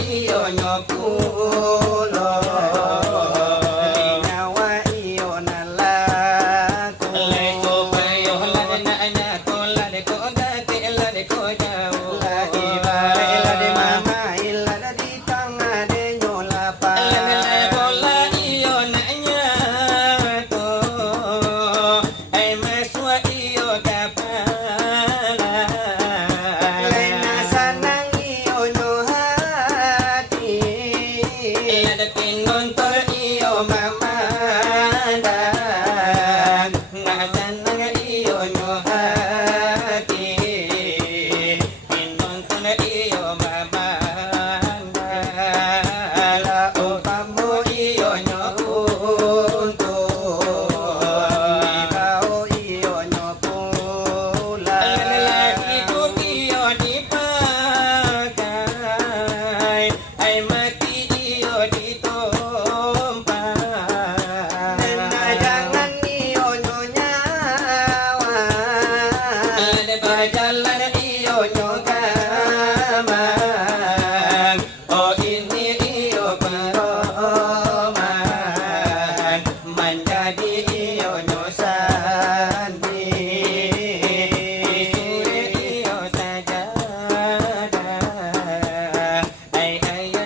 iyo nyopulo linyawa iyo nalaku leko bayo lana anako ladeko dake ladeko jauh la ibare lade mama ilada di tengah de nyolapa lele bola iyo nanya to ai meswa iyo kapala lena sanang iyo nyohati lada pinontor iyo mama dan ngasanang iyo nyohati pinontor iyo mama la upamu iyo nyokunto ibao iyo nyopula lagi ku iyo dipakai ai mati iyo ditompai nena jangan iyo nyonyawa lade berjalan iyo nyogaman oh ini iyo peroman menjadi iyo nyosandi sure iyo sajadah ai ayo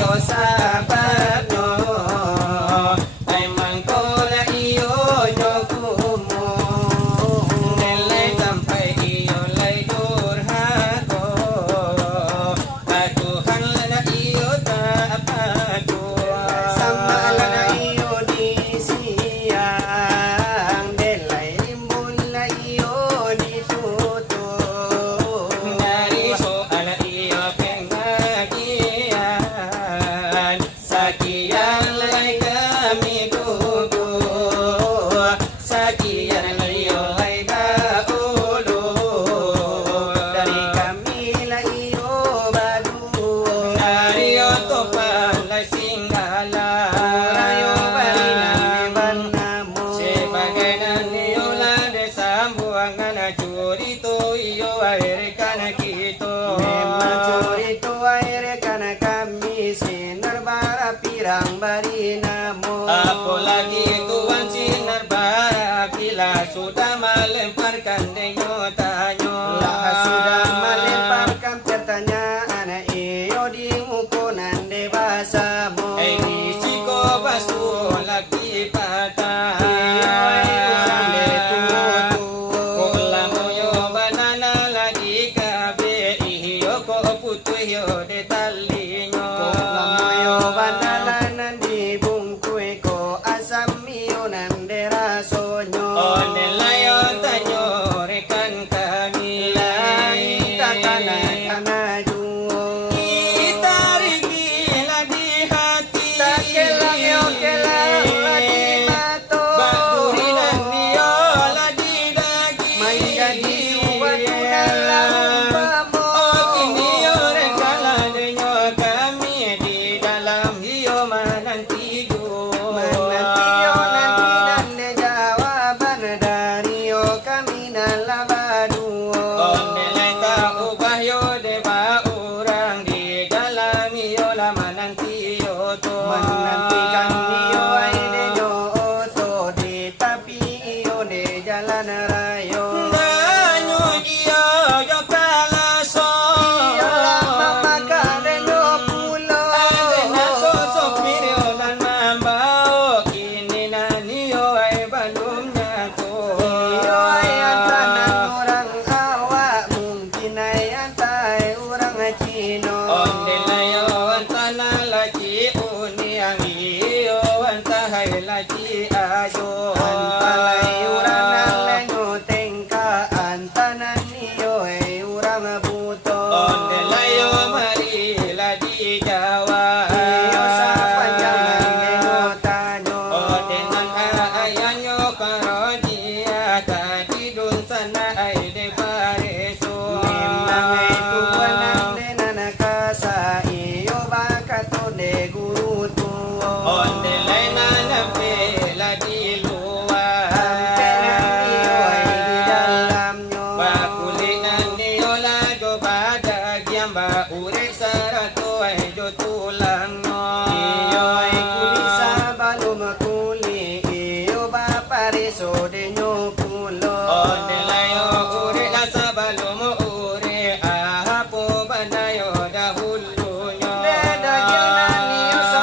iyo sahabatnya ay mangkola iyo nyokumo nelay tampay iyo lay durhako atuhan na iyo tapato sama na iyo di siyang nelay limbun na iyo di tuto nariso ala iyo pengagian sakian lay kami dugo sakian layo ay baulo dari kami layo badu nariyo to palay singgala rayo balinan banamo sebagai naniyo lade sambuangan na churito iyo aire kana kito memang churito aire kana kami sinar bara pirang barinamo apalagi tuan sinar bara bila sudah melemparkan denyotanyo lah sudah melemparkan pertanyaan iyo di mukonan de basamo risiko basu lagi patah menantikan iyo ay denyo oto di tapi iyo de jalan rayo danyo iyo yo kalaso iyo lama maka denyo pulo ade nato sopirio dan mambao kini naniyo ay balum nyato iyo ay antanan orang awak mungkin ay antay orang Cino onde layo antana lagi yang iyo antahay lagi ayo antalay urang lenyo tengka antanan iyo ay urang buto onde layo mari lagi jawa iyo sa panjangan lenyo tanyo onde nang ayanyo karodia tadi dun sana ay de pareso memang ay tuwanan de nanakasa iyo bakato de guru onde lay nanape lagi luar iyo ay di dalamnyo bakulinan niyo lago badagyang baurek sarato ay jo tulangno iyo ay kuli sa balum kuli iyo bapariso de nyo pulo onde layo ure la sa balum ure ahapo banayo dahulu nyo dadagyan na niyo sa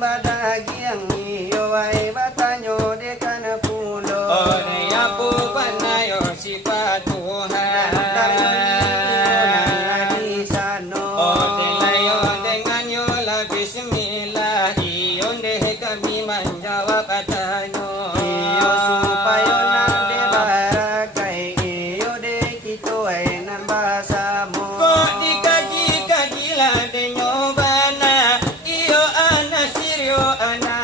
badagyang iyo ay batanyo de kana pulo ore apo banayo si patuhan dayo iyo nanganisano ode layo dengan yo la bismillah iyon de kami manjawab patanyo iyo supayo nang de barakay iyo de kito ay nang basamo kok dikaji-kaji la de nyobana iyo ana sirio ana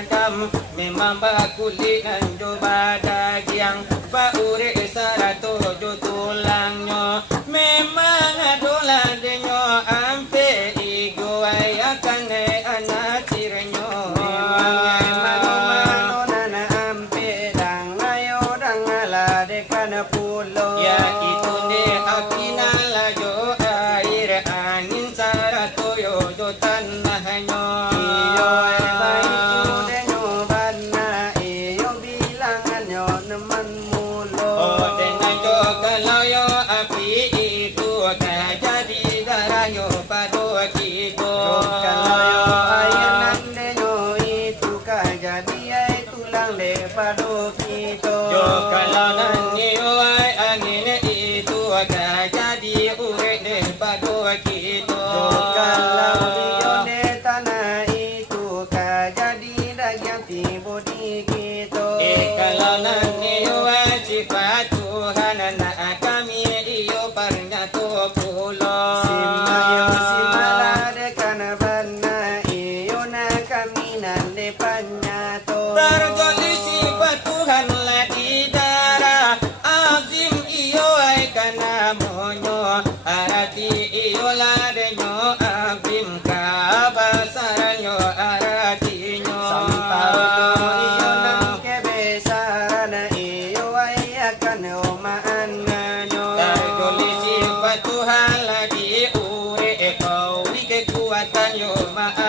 adam memang bakulinan jo badagyang baure sarato jo tulangnya memang adola denyo ampe igo ay akan ana sirenyo memang ay mano nana ampe dang ayo dang ala de kana pulo ya itu de apina la jo air angin sarato yo jo tanahnya iyo ay baik denyo bana iyo bilangan yo naman mulo ode na jo kalau yo api itu kajadi garanyo pado kiko kalau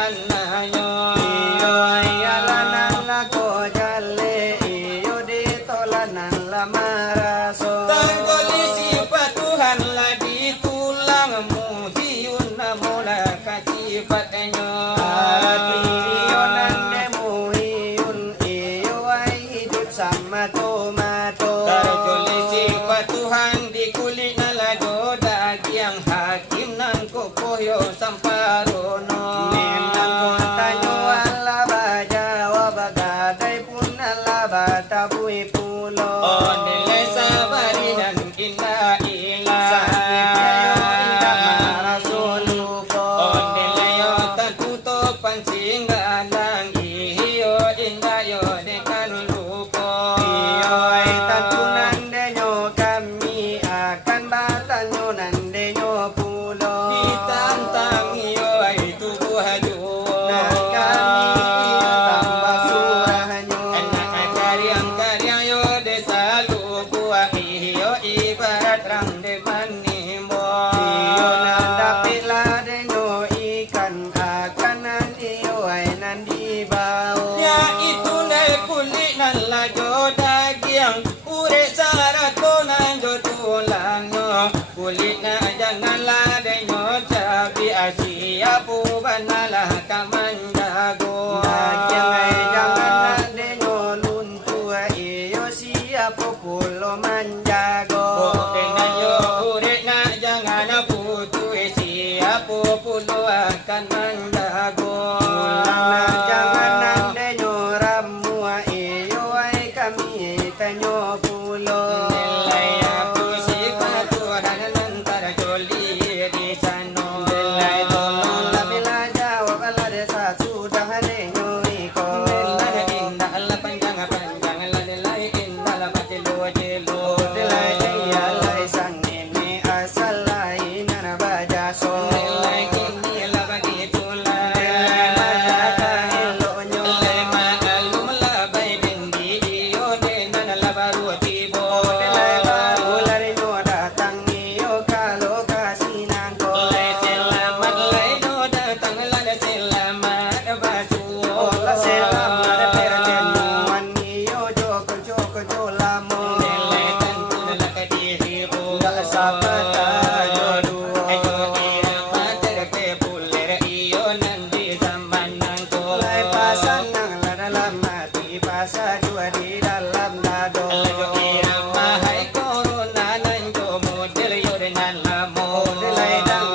mananyo iyo ayalanan lako jale iyo ditolanan lamaraso Tangkolisi patuhan lah di tulang muhiun namuna kacifatnya hati iyo nande muhiyun iyo ay hidup sama tomato Tangkolisi patuhan di kulit nalado dagiang hakim nan kokoyo samparono Memang kontanyo alaba jawa bagadai pun alaba tabui pulo Oh nilai sabari dan indah ilah Sakit kayo indah marasuluko Oh nilai yo tertutup pancing galang iyo indah yo dekan luko Iyo ay tatunan denyo kami akan batanyo nandenyo pulo Ditantang iyo ay tubuh hajuo Na kami iyo tambah surahanyo Anak karyang-karyang yo desa luku iyo ibarat rang depan nimo Iyo nandapit lah denyo ikan akanan iyo ay nandibao Ya itu nai kulit nan lajo dagiang ure sarato nan jo tulangno kulit na jangan ladenyo cabi asia pu banala kamandago Dakyang ay jangan nandenyo luntua iyo siya pupulo manjago dengan yo ure na jangan putu sia pu pulo akan mandago Na jangan nandenyo ramua iyo ay kami tanyo pulo Nilai aku sifatu hananan para joli di sano Nilai tolong labila jawab ala desa sudah hadenyo iko Nilai indah ala panjang ala nilai indah ala patilo jelo Nilai iyalay sang nene asal lain na bajaso Nilai kini ala bagi tulay Nilai malaka ilonyo Nilai maalum labay bindi iyo denan ala baru tibo Nilai baru larinyo datang iyo kalau kasinan ko Nilai selamat lay no datang lada selamat basuo Ola selamat pertemuan iyo joko joko jolamo Nilai tentu nilai kadihiro Nggak sapat tayo duo Ayo irama terke puler iyo nandi zaman nangko Nilai pasan ng dalam hati pasa jua di dalam dado Ayo irama hai corona nanjo model yorenan lamo Nilai dang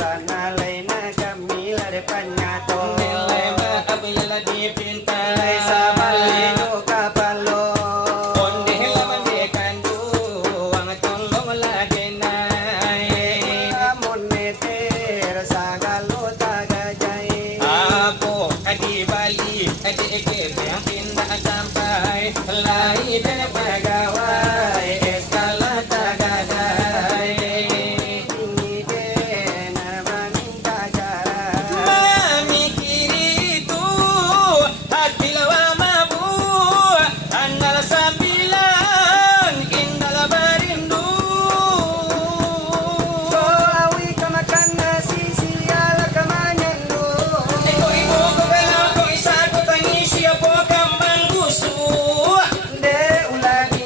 banalay na kami lade panyato Nilai maaf yala di pinta Nilai sa malino kapalo Onde laman de kandu ang tolong ladenay Amon meter sa galo tagajay Apo adi bali adi eke yang pindah sampai lai dan pegawai eskala tagadai Ini ke namaning tagara Mami kiri itu hati lawa mabu andal sambilan indal barindu Awi kamakan nasi siala kamanyando Eko ibu ko kailangan ko isa ko tangisi po kambang gusto De ulagi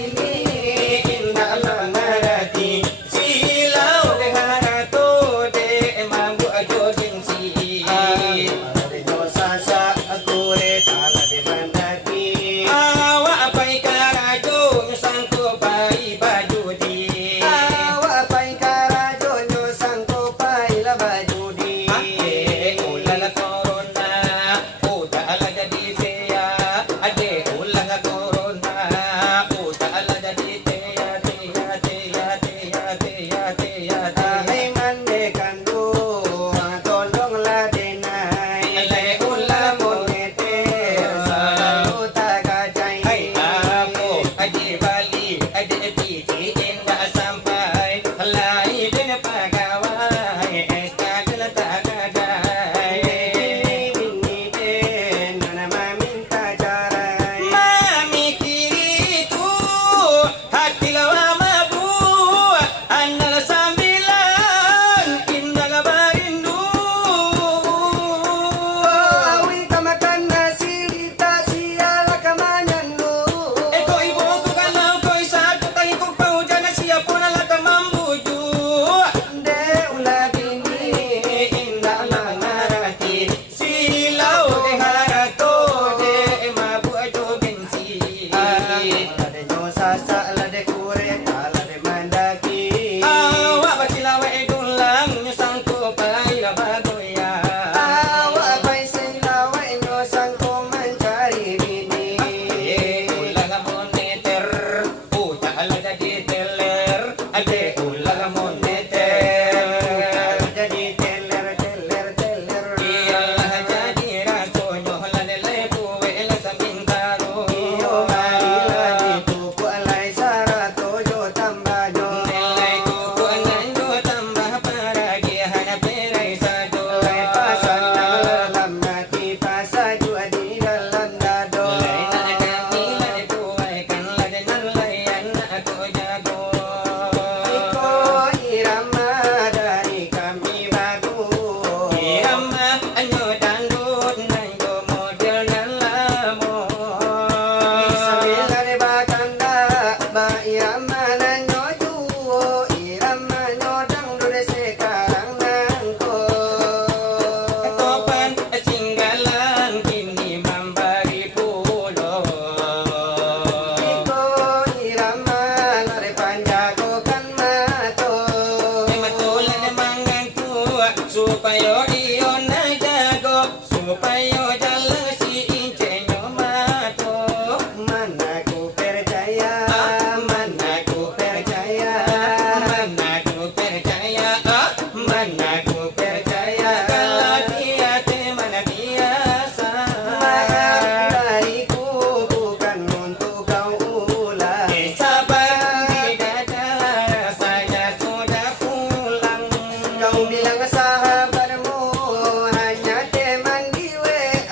Supayo jalan si incenyo mato. Mana ku percaya, mana ku percaya, Mana ku percaya, mana ku percaya. kalau dia teman biasa. Maaf dariku bukan untuk kau ulang. Sabar di dada, saya sudah pulang. Kau bilang sahabatmu hanya teman di WA.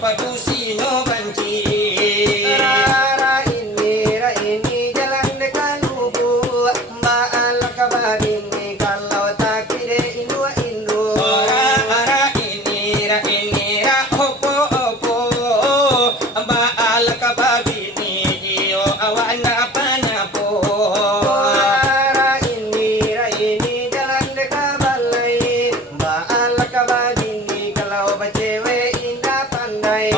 padusino banci. Ra ini jalan dekat lubu, mbak ala kabar ini kalau tak kira Indo. Ra ini ra opo opo. Amba ala kababini iyo awana panapo. Ra ini jalan dekat balai, mbak ala kabar ini kalau bacewe indah pandai.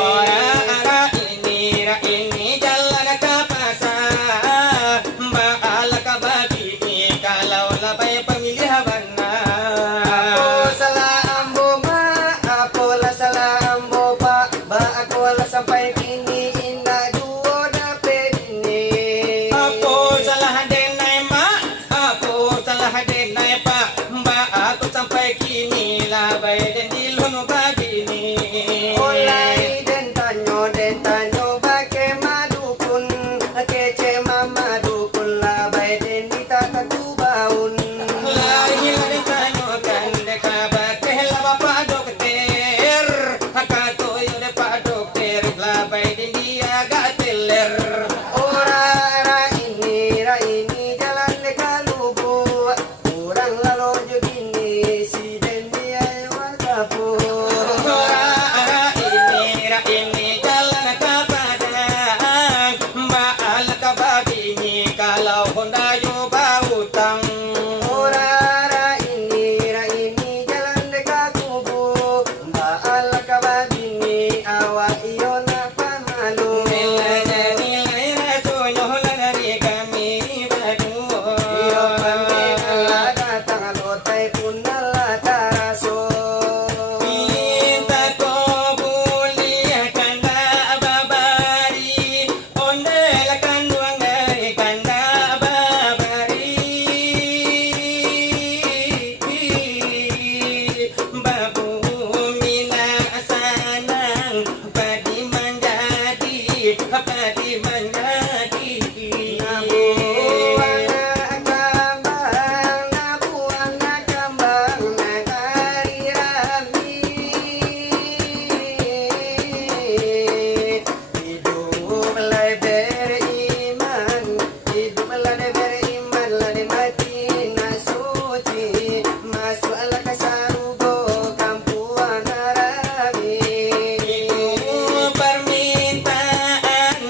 Ra ini jalan ke pasar. Amba ala kababini kalau labai pemilih benar. Aku salah ambo ma, aku lah salah ambo pa, ba aku lah sampai kini indah duo dapet ini. Aku salah denai mak, aku salah denai pak. Mbak aku sampai kini labai dan dilunu bagini. Olai den tanyo bake madukun, kece mama dukun labai den ditata tubaun. Lahir dan tanyokan deka bakeh laba pak dokter. Hakato yode pak dokter labai dan dia gak teler. Ra ini jalan dekat lubu, kurang lalu jogini si den dia wakapu. Ra ini jalan ke padang. Mbak ala kababini kalau Honda yo bautang. Ra ini jalan dekat kubu, mbak ala kababini awak iyo nak pamalu. Nilai rasonyo dari kami berdua. Iyo pamela datang lotai pun ala taraso. Minta kau boleh kanda babari, ondel kanduang dari kanda babari. Babu mina sanang padi menjadi. Nabu anak kambang nagari rami. Hidup lai beriman, lai mati nasuci, masuk ala kasarugo kampuan rami. Permintaan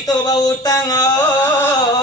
itu bau utang oh